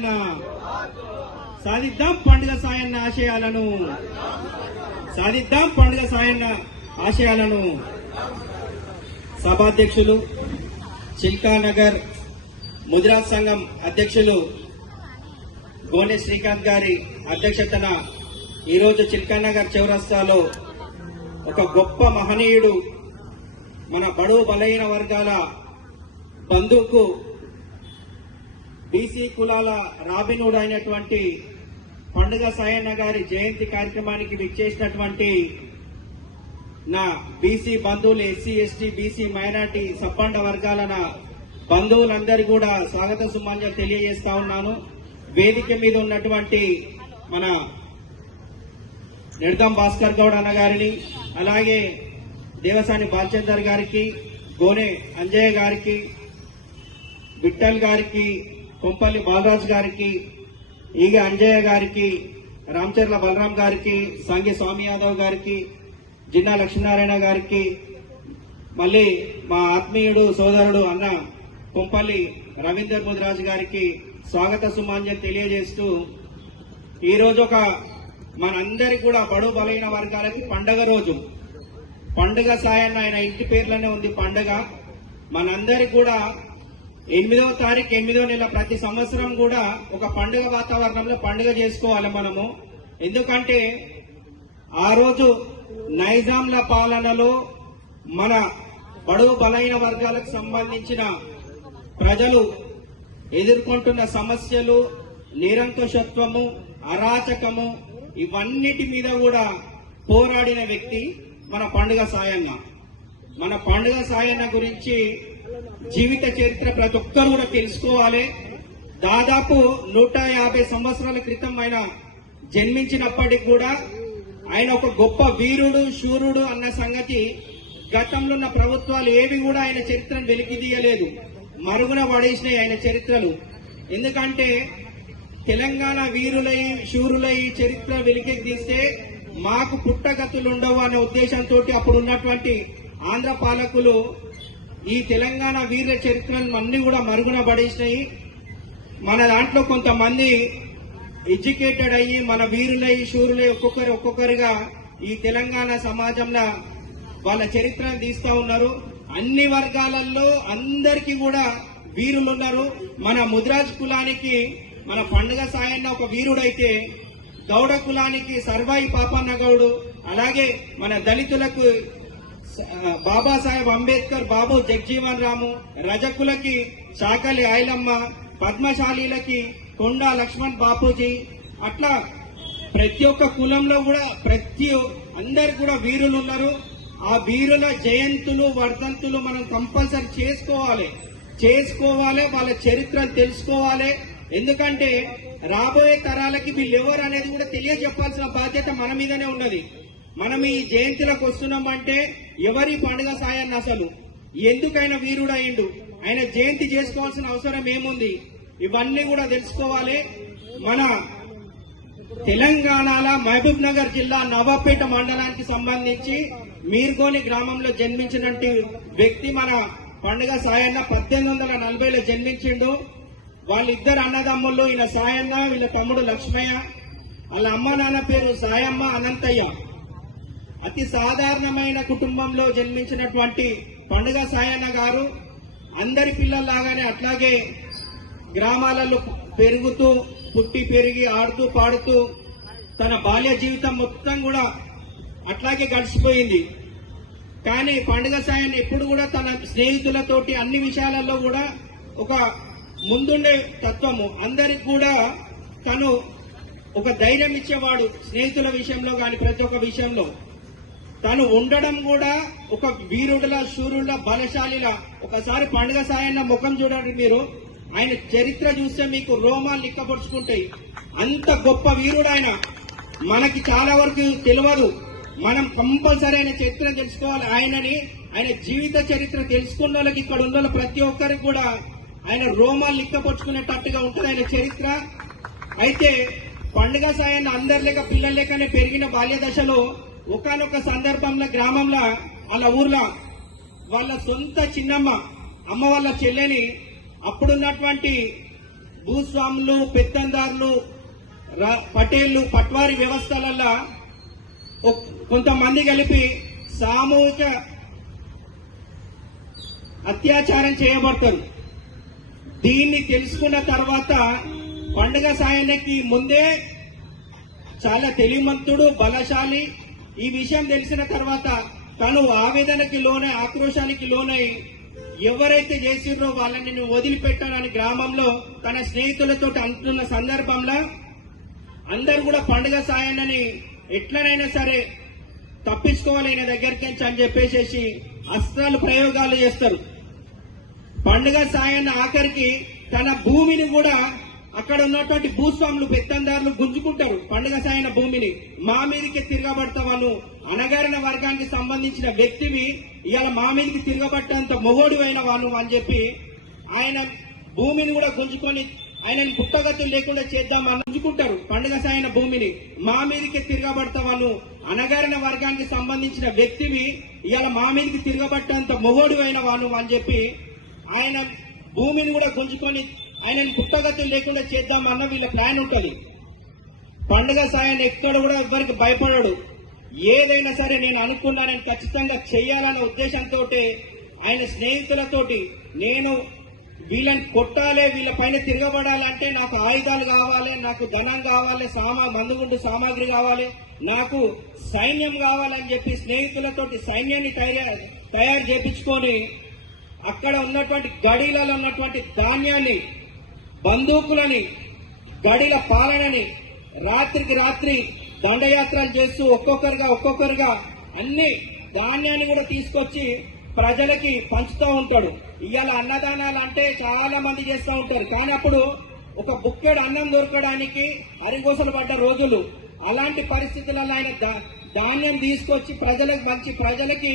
సాయన్న, సాధిద్దాం పండుగ సాయన్న ఆశయాలను, సాధిద్దాం పండుగ సాయన్న ఆశయాలను. సభాధ్యక్షులు, చిల్కానగర్ ముదిరాజ్ సంఘం అధ్యక్షులు గోనె శ్రీకాంత్ గారి అధ్యక్షతన ఈరోజు చిల్కానగర్ చౌరస్తాలో ఒక గొప్ప మహనీయుడు, మన బడుగు బలహీన వర్గాల బంధువుకు, బీసీ కులాల రాబినుడు అయినటువంటి పండుగ సాయన్న గారి జయంతి కార్యక్రమానికి విచ్చేసినటువంటి నా బీసీ బంధువులు, ఎస్సీ ఎస్టీ బీసీ మైనార్టీ సబ్బండ వర్గాల నా బంధువులందరూ కూడా స్వాగత సుమాంజలు తెలియజేస్తా ఉన్నాను. వేదిక మీద ఉన్నటువంటి మన నిర్దం భాస్కర్ గౌడ్ అన్న గారిని, అలాగే దేవసాని బాలచందర్ గారికి, గోనె అంజయ్య గారికి, విఠల్ గారికి, కొంపల్లి బాలరాజు గారికి, ఈగ అంజయ్య గారికి, రామచర్ల బలరాం గారికి, సంగి స్వామి యాదవ్ గారికి, జిన్నా లక్ష్మీనారాయణ గారికి, మళ్ళీ మా ఆత్మీయుడు సోదరుడు అన్న కొంపల్లి రవీందర్ ముదిరాజు గారికి స్వాగత సుమాంజలి తెలియజేస్తూ, ఈరోజు ఒక మనందరి కూడా బడు బలైన వర్గాలకి పండగ రోజు. పండుగ సాయన్న ఆయన ఇంటి పేర్లోనే ఉంది పండుగ. మనందరికి కూడా 8వ తారీఖు 8వ నెల ప్రతి సంవత్సరం కూడా ఒక పండుగ వాతావరణంలో పండుగ చేసుకోవాలి మనము. ఎందుకంటే ఆ రోజు నైజాంల పాలనలో మన బడుగు బలైన వర్గాలకు సంబంధించిన ప్రజలు ఎదుర్కొంటున్న సమస్యలు, నిరంకుశత్వము, అరాచకము, ఇవన్నిటి మీద కూడా పోరాడిన వ్యక్తి మన పండుగ సాయన్న. మన పండుగ సాయన్న గురించి జీవిత చరిత్ర ప్రతి ఒక్కరు కూడా తెలుసుకోవాలి. దాదాపు 150 సంవత్సరాల క్రితం ఆయన జన్మించినప్పటికీ కూడా ఆయన ఒక గొప్ప వీరుడు, శూరుడు అన్న సంగతి గతంలో ఉన్న ప్రభుత్వాలు ఏవి కూడా ఆయన చరిత్రను వెలికితీయలేదు, మరుగున పడేసినాయి ఆయన చరిత్రలు. ఎందుకంటే తెలంగాణ వీరులై శూరులై చరిత్ర వెలికి తీస్తే మాకు పుట్టగతులు ఉండవు అనే ఉద్దేశంతో అప్పుడు ఉన్నటువంటి ఆంధ్ర పాలకులు ఈ తెలంగాణ వీరుల చరిత్రను అన్ని కూడా మరుగున పడేసినాయి. మన దాంట్లో కొంతమంది ఎడ్యుకేటెడ్ అయ్యి మన వీరులై శూరులై ఒక్కొక్కరిగా ఈ తెలంగాణ సమాజంలో వాళ్ళ చరిత్రను తీస్తా ఉన్నారు. అన్ని వర్గాలలో అందరికీ కూడా వీరులు ఉన్నారు. మన ముదిరాజ్ కులానికి మన పండుగ సాయన్న ఒక వీరుడైతే, గౌడ కులానికి సర్వాయి పాపన్న గౌడు, అలాగే మన దళితులకు బాబాసాహెబ్ అంబేద్కర్, బాబు జగ్జీవన్ రాము, రజకులకి చాకలి ఐలమ్మ, పద్మశాలీలకి కొండా లక్ష్మణ్ బాపూజీ, అట్లా ప్రతి ఒక్క కులంలో కూడా అందరు కూడా వీరులు ఉన్నారు. ఆ వీరుల జయంతులు, వర్ధంతులు మనం కంపల్సరీ చేసుకోవాలి, వాళ్ళ చరిత్రను తెలుసుకోవాలి. ఎందుకంటే రాబోయే తరాలకి వీళ్ళు ఎవరు అనేది కూడా తెలియజెప్పాల్సిన బాధ్యత మన మీదనే ఉన్నది. మనం ఈ జయంతులకు వస్తున్నామంటే ఎవరి పండుగ సాయన్న, అసలు ఎందుకైనా వీరుడు అయిండు, ఆయన జయంతి చేసుకోవాల్సిన అవసరం ఏముంది, ఇవన్నీ కూడా తెలుసుకోవాలి. మన తెలంగాణలో మహబూబ్ నగర్ జిల్లా నవాపేట మండలానికి సంబంధించి మీర్గోని గ్రామంలో జన్మించినటువంటి వ్యక్తి మన పండుగ సాయన్న. 1840లో జన్మించిండు. వాళ్ళిద్దరు అన్నదమ్ముళ్ళు, ఈయన సాయన్న, వీళ్ళ తమ్ముడు లక్ష్మయ్య. వాళ్ళ అమ్మ నాన్న పేరు సాయమ్మ, అనంతయ్య. అతి సాధారణమైన కుటుంబంలో జన్మించినటువంటి పండుగ సాయన్న గారు అందరి పిల్లల్లాగానే అట్లాగే గ్రామాలలో పెరుగుతూ, పుట్టి పెరిగి, ఆడుతూ పాడుతూ తన బాల్య జీవితం మొత్తం కూడా అట్లాగే గడిచిపోయింది. కానీ పండుగ సాయన్న ఎప్పుడు కూడా తన స్నేహితులతోటి అన్ని విషయాలలో కూడా ఒక ముందుండే తత్వము, అందరికి కూడా తను ఒక ధైర్యం ఇచ్చేవాడు. స్నేహితుల విషయంలో కానీ ప్రతి ఒక్క విషయంలో తను ఉండడం కూడా ఒక వీరుడులా, శూరుడులా, బలశాలిలా. ఒకసారి పండుగ సాయన్న ముఖం చూడండి మీరు, ఆయన చరిత్ర చూస్తే మీకు రోమాలు లిక్కపరుచుకుంటాయి. అంత గొప్ప వీరుడు ఆయన. మనకి చాలా వరకు తెలియదు, మనం కంపల్సరీ ఆయన చరిత్ర తెలుసుకోవాలి. ఆయన జీవిత చరిత్ర తెలుసుకున్న వాళ్ళకి, ఇక్కడ ఉన్న ప్రతి ఒక్కరికి కూడా ఆయన రోమాలు లిక్కపరుచుకునేటట్టుగా ఉంటుంది ఆయన చరిత్ర. అయితే పండుగ సాయన్న అందరి లేక పిల్లల లేకనే పెరిగిన బాల్య దశలో ఒకనొక సందర్భంలో గ్రామంలో వాళ్ళ ఊర్లో వాళ్ళ సొంత చిన్నమ్మ, అమ్మ వాళ్ళ చెల్లెని అప్పుడున్నటువంటి భూస్వాములు, పెత్తందారులు, పటేళ్లు, పట్వారీ వ్యవస్థలలో కొంతమంది కలిపి సామూహిక అత్యాచారం చేయబడతారు. దీన్ని తెలుసుకున్న తర్వాత పండుగ సాయన్నకి ముందే చాలా తెలివిమంతుడు, బలశాలి. ఈ విషయం తెలిసిన తర్వాత తను ఆవేదనకి లోనై, ఆక్రోశానికి లోనై ఎవరైతే చేసిర్రో వాళ్ళని నేను వదిలిపెట్టానని గ్రామంలో తన స్నేహితులతో అంటున్న సందర్భంలో అందరు కూడా పండుగ సాయన్నని ఎట్లనైనా సరే తప్పించుకోవాలి ఆయన దగ్గరికి అని చెప్పేసి అస్త్రాలు ప్రయోగాలు చేస్తారు. పండుగ సాయన్న ఆఖరికి తన భూమిని కూడా అక్కడ ఉన్నటువంటి భూస్వాములు, పెత్తందారులు గుంజుకుంటారు. పండుగ సాయన్న భూమిని మా మీదకి తిరగబడతావాను, అణగారిన వర్గానికి సంబంధించిన వ్యక్తివి, ఇవాళ మా మీదకి తిరగబట్టేంత మొగోడివైన వాను అని చెప్పి ఆయన భూమిని కూడా గుంజుకొని ఆయనని పుట్టగతులు లేకుండా చేద్దామని గుంజుకుంటారు. పండుగ సాయన్న భూమిని మా మీదకి తిరగబడతావాను, అణగారిన వర్గానికి సంబంధించిన వ్యక్తివి, ఇవాళ మా మీదకి తిరగబట్టేంత మొగోడివైన వాను అని చెప్పి ఆయన భూమిని కూడా గుంజుకొని ఆయనని పుట్టగతులు లేకుండా చేద్దామన్న వీళ్ళ ప్లాన్ ఉంటుంది. పండుగ సాయన్న ఎక్కడ కూడా ఎవరికి భయపడాడు. ఏదైనా సరే నేను అనుకున్నా, నేను ఖచ్చితంగా చెయ్యాలన్న ఉద్దేశంతో ఆయన స్నేహితులతోటి నేను వీళ్ళని కొట్టాలి, వీళ్ళ పైన తిరగబడాలంటే నాకు ఆయుధాలు కావాలి, నాకు ధనం కావాలి, మందుగుండు సామాగ్రి కావాలి, నాకు సైన్యం కావాలని చెప్పి స్నేహితులతోటి సైన్యాన్ని తయారు చేపించుకొని అక్కడ ఉన్నటువంటి గడిలలో ఉన్నటువంటి ధాన్యాన్ని, బందూకులని, గడిల పాలనని రాత్రికి రాత్రి దండయాత్రలు చేస్తూ ఒక్కొక్కరుగా అన్ని ధాన్యాన్ని కూడా తీసుకొచ్చి ప్రజలకి పంచుతూ ఉంటాడు. ఇవాళ అన్నదానాలు అంటే చాలా మంది చేస్తూ ఉంటారు, కానీ అప్పుడు ఒక బుక్కెడు అన్నం దొరకడానికి అరిగోసలు పడ్డ రోజులు. అలాంటి పరిస్థితులలో ఆయన ధాన్యం తీసుకొచ్చి ప్రజలకి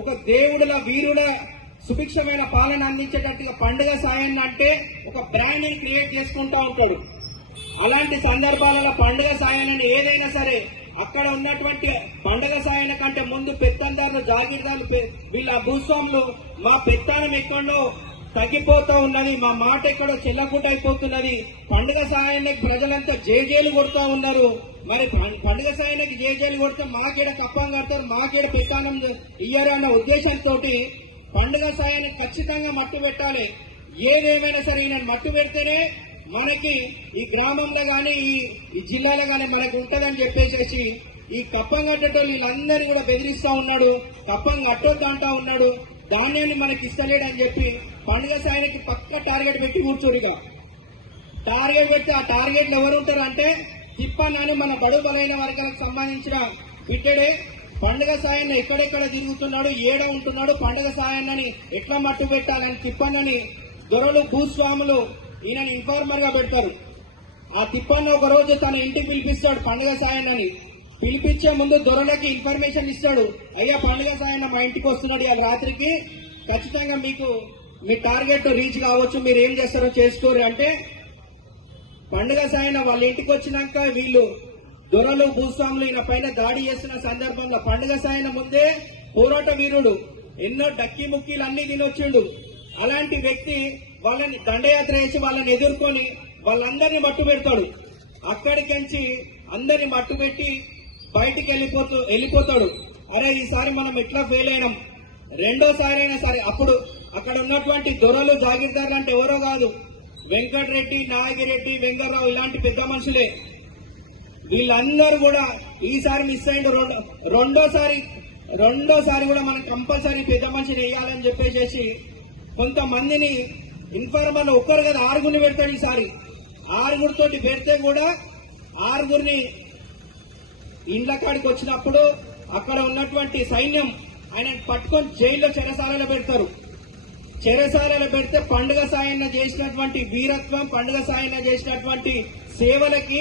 ఒక దేవుడుల, వీరుల సుభిక్షమైన పాలన అందించేటట్టుగా పండుగ సాయన్న అంటే ఒక బ్రాండ్ ని క్రియేట్ చేసుకుంటా ఉంటాడు. అలాంటి సందర్భాలలో పండుగ సాయన్నని ఏదైనా సరే అక్కడ ఉన్నటువంటి పండుగ సాయన్న కంటే ముందు పెత్తందారులు, జాగీర్దారులు, వీళ్ళ భూస్వాములు మా పెత్తానం ఎక్కడో తగ్గిపోతూ ఉన్నది, మా మాట ఎక్కడో చెల్లకుండా అయిపోతున్నది, పండుగ సాయన్నకి ప్రజలంతా జేజేలు కొడుతూ ఉన్నారు, మరి పండుగ సాయన్నకి జేజేలు కొడితే మాకేడ కప్పం కడతారు, మాకేడ పెత్తానం ఇయ్యరు అన్న ఉద్దేశంతో పండుగ సాయాన్ని ఖచ్చితంగా మట్టు పెట్టాలి. ఏదేమైనా సరే ఈయన మట్టు పెడితేనే మనకి ఈ గ్రామంలో గాని ఈ జిల్లాలో గాని మనకు ఉంటదని చెప్పేసి ఈ కప్పం కట్టేటోళ్ళు వీళ్ళందరినీ కూడా బెదిరిస్తా ఉన్నాడు. కప్పం కట్టొద్దు అంటా ఉన్నాడు, ధాన్యాన్ని మనకి ఇస్తలేడని చెప్పి పండుగ సాయానికి పక్క టార్గెట్ పెట్టి కూర్చోడిగా. టార్గెట్ పెట్టి ఆ టార్గెట్ లో ఎవరు ఉంటారు అంటే తిప్పన్నాని మన బడు బలైన వర్గాలకు సంబంధించిన బిడ్డడే. పండుగ సాయన్న ఎక్కడెక్కడ తిరుగుతున్నాడు, ఏడ ఉంటున్నాడు, పండుగ సాయన్నని ఎట్లా మట్టు పెట్టాలని తిప్పన్నని దొరలు, భూస్వాములు ఈయనని ఇన్ఫార్మర్ గా పెడతారు. ఆ తిప్పన్న ఒక రోజు తన ఇంటికి పిలిపిస్తాడు పండుగ సాయన్నని. పిలిపించే ముందు దొరలకి ఇన్ఫర్మేషన్ ఇస్తాడు, అయ్యా పండుగ సాయన్న మా ఇంటికి వస్తున్నాడు, ఇవాళ రాత్రికి ఖచ్చితంగా మీకు మీ టార్గెట్ రీచ్ కావచ్చు, మీరు ఏం చేస్తారో చేసుకోరు అంటే పండుగ సాయన్న వాళ్ళ ఇంటికి వచ్చినాక వీళ్ళు దొరలు, భూస్వాములు ఈయన పైన దాడి చేస్తున్న సందర్భంలో పండుగ సాయన్న ముందే పోరాట వీరుడు, ఎన్నో డక్కి ముక్కీలు అన్ని తినొచ్చిండు. అలాంటి వ్యక్తి వాళ్ళని దండయాత్ర చేసి వాళ్ళని ఎదుర్కొని వాళ్ళందరినీ మట్టు పెడతాడు. అక్కడికించి అందరినీ మట్టు పెట్టి బయటికి వెళ్ళిపోతాడు. అరే ఈసారి మనం ఎట్లా ఫెయిల్ అయినాం, రెండోసారి అయినా సరే. అప్పుడు అక్కడ ఉన్నటువంటి దొరలు, జాగీర్దారులు అంటే ఎవరో కాదు, వెంకటరెడ్డి, నాగిరెడ్డి, వెంకట్రావు ఇలాంటి పెద్ద మనుషులే. వీళ్ళందరూ కూడా ఈసారి మిస్ అయిండు, రెండోసారి కూడా మనం కంపల్సరీ పెద్ద మనిషిని వేయాలని చెప్పేసి కొంతమందిని ఇన్ఫార్మర్లు ఒక్కరు కదా 6 పెడతాడు. ఈసారి 6తోటి పెడితే కూడా 6 ఇండ్ల కాడికి వచ్చినప్పుడు అక్కడ ఉన్నటువంటి సైన్యం ఆయన పట్టుకొని జైల్లో చెరసాలలో పెడతారు. చెరసాలలో పెడితే పండుగ సాయన్న చేసినటువంటి వీరత్వం, పండుగ సాయన్న చేసినటువంటి సేవలకి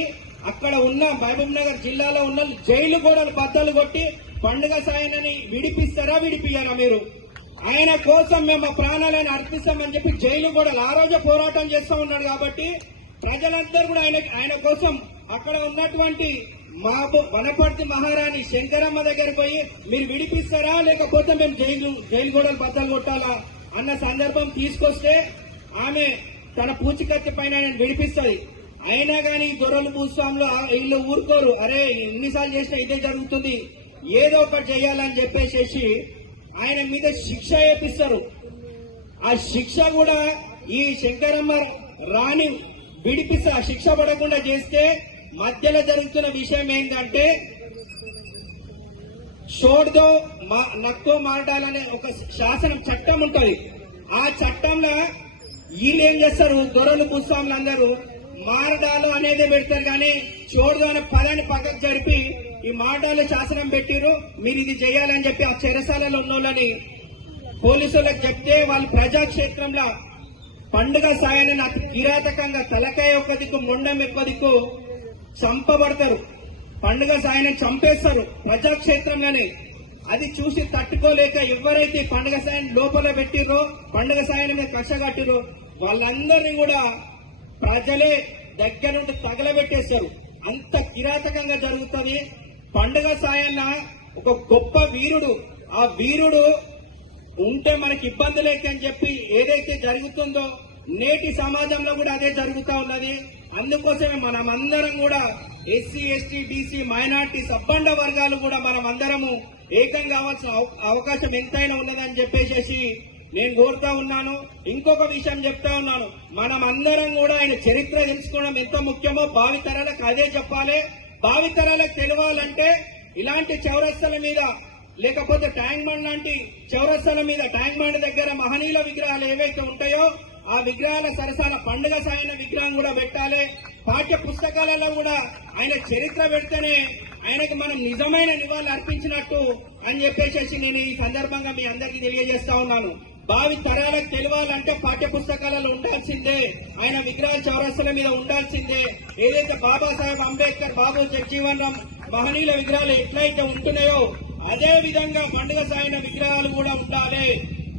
అక్కడ ఉన్న మహబూబ్ నగర్ జిల్లాలో ఉన్న జైలు గోడలు బద్దలు కొట్టి పండుగ సాయన్నని విడిపిస్తారా, విడిపియారా మీరు, ఆయన కోసం మేము ప్రాణాలను అర్పిస్తామని చెప్పి జైలు గోడలు ఆ రోజే పోరాటం చేస్తూ ఉన్నాడు. కాబట్టి ప్రజలందరూ కూడా ఆయన కోసం అక్కడ ఉన్నటువంటి వనపర్తి మహారాణి శంకరమ్మ దగ్గర పోయి మీరు విడిపిస్తారా లేకపోతే మేము జైలు గోడలు బద్దలు కొట్టాలా అన్న సందర్భం తీసుకొస్తే ఆమె తన పూచికత్తి పైన ఆయన విడిపిస్తుంది. అయినా కానీ గొర్రెల భూస్వాములు వీళ్ళు ఊరుకోరు. అరే ఎన్నిసార్లు చేసినా ఇదే జరుగుతుంది, ఏదో ఒకటి చేయాలని చెప్పేసి ఆయన మీద శిక్ష వేపిస్తారు. ఆ శిక్ష కూడా ఈ శంకరమ్మ రాణి విడిపిస్తే ఆ శిక్ష పడకుండా చేస్తే మధ్యలో జరుగుతున్న విషయం ఏంటంటే షోడ్దో నక్కో మారడాలనే ఒక శాసనం చట్టం ఉంటది. ఆ చట్టంలో వీళ్ళు ఏం చేస్తారు, గొర్రెలు భూస్వాములందరూ మారడాలు అనేది పెడతారు, కానీ చోడుదో అనే పదాన్ని పక్కకు జరిపి ఈ మారడాలు శాసనం పెట్టిరు, మీరు ఇది చేయాలని చెప్పి ఆ చెరసాలలో ఉన్నోళ్ళని పోలీసులకు చెప్తే వాళ్ళు ప్రజాక్షేత్రంలో పండుగ సాయాన్ని నాకు కిరాతకంగా తలకాయ ఒక దిక్కు మొండం ఎక్కువ దిక్కు చంపబడతారు. పండుగ సాయాన్ని చంపేస్తారు ప్రజాక్షేత్రంలోనే. అది చూసి తట్టుకోలేక ఎవరైతే పండుగ సాయాన్ని లోపల పెట్టిరో, పండుగ సాయాన్ని మీద కక్ష కట్టిరో వాళ్ళందరినీ కూడా ప్రజలే దగ్గర నుండి తగలబెట్టేస్తారు. అంత కిరాతకంగా జరుగుతుంది. పండుగ సాయన్న ఒక గొప్ప వీరుడు. ఆ వీరుడు ఉంటే మనకి ఇబ్బంది లేక అని చెప్పి ఏదైతే జరుగుతుందో నేటి సమాజంలో కూడా అదే జరుగుతా ఉన్నది. అందుకోసమే మనం అందరం కూడా ఎస్సీ, ఎస్టీ, బీసీ, మైనార్టీ, సబ్బండ వర్గాలు కూడా మనం అందరము ఏకం కావాల్సిన అవకాశం ఎంతైనా ఉన్నదని చెప్పేసి నేను కోరుతా ఉన్నాను. ఇంకొక విషయం చెప్తా ఉన్నాను, మనం అందరం కూడా ఆయన చరిత్ర తెలుసుకోవడం ఎంత ముఖ్యమో భావితరాలకు అదే చెప్పాలి. భావితరాలకు తెలియాలంటే ఇలాంటి చౌరస్తాల మీద లేకపోతే ట్యాంక్ బండ్ లాంటి చౌరస్తాల మీద, ట్యాంక్ బండ్ దగ్గర మహనీయుల విగ్రహాలు ఏవైతే ఉంటాయో ఆ విగ్రహాల సరసాల పండుగ సాయన విగ్రహం కూడా పెట్టాలి. పాఠ్య పుస్తకాలలో కూడా ఆయన చరిత్ర పెడితేనే ఆయనకు మనం నిజమైన నివాళులు అర్పించినట్టు అని చెప్పేసి నేను ఈ సందర్భంగా మీ అందరికీ తెలియజేస్తా ఉన్నాను. భావి తరాలకు తెలియాలంటే పాఠ్య పుస్తకాలలో ఉండాల్సిందే, ఆయన విగ్రహాల చౌరస్తాల మీద ఉండాల్సిందే. ఏదైతే బాబాసాహెబ్ అంబేద్కర్, బాబు జగజీవన్ రామ్ మహనీయుల విగ్రహాలు ఎట్లయితే ఉంటున్నాయో అదే విధంగా పండుగ సాయన విగ్రహాలు కూడా ఉండాలి.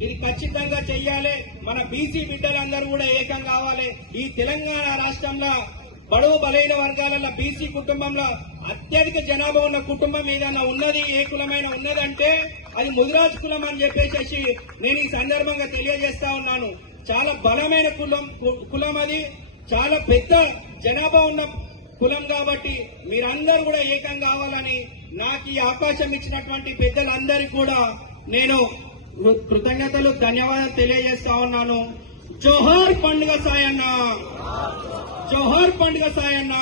ఇది ఖచ్చితంగా చెయ్యాలి. మన బీసీ బిడ్డలందరూ కూడా ఏకం కావాలి. ఈ తెలంగాణ రాష్ట్రంలో బడుగు బలైన వర్గాలలో బీసీ కుటుంబంలో అత్యధిక జనాభా ఉన్న కుటుంబం ఏదైనా ఉన్నది, ఏ కులమైన ఉన్నదంటే అది ముదిరాజ్ కులం అని చెప్పేసి నేను ఈ సందర్భంగా తెలియజేస్తా ఉన్నాను. చాలా బలమైన కులం అది, చాలా పెద్ద జనాభా ఉన్న కులం. కాబట్టి మీరందరూ కూడా ఏకం కావాలని నాకు ఈ అవకాశం ఇచ్చినటువంటి పెద్దలందరికీ కూడా నేను కృతజ్ఞతలు, ధన్యవాదాలు తెలియజేస్తా ఉన్నాను. జోహార్ పండుగ సాయన్న, జోహార్ పండుగ సాయన్న.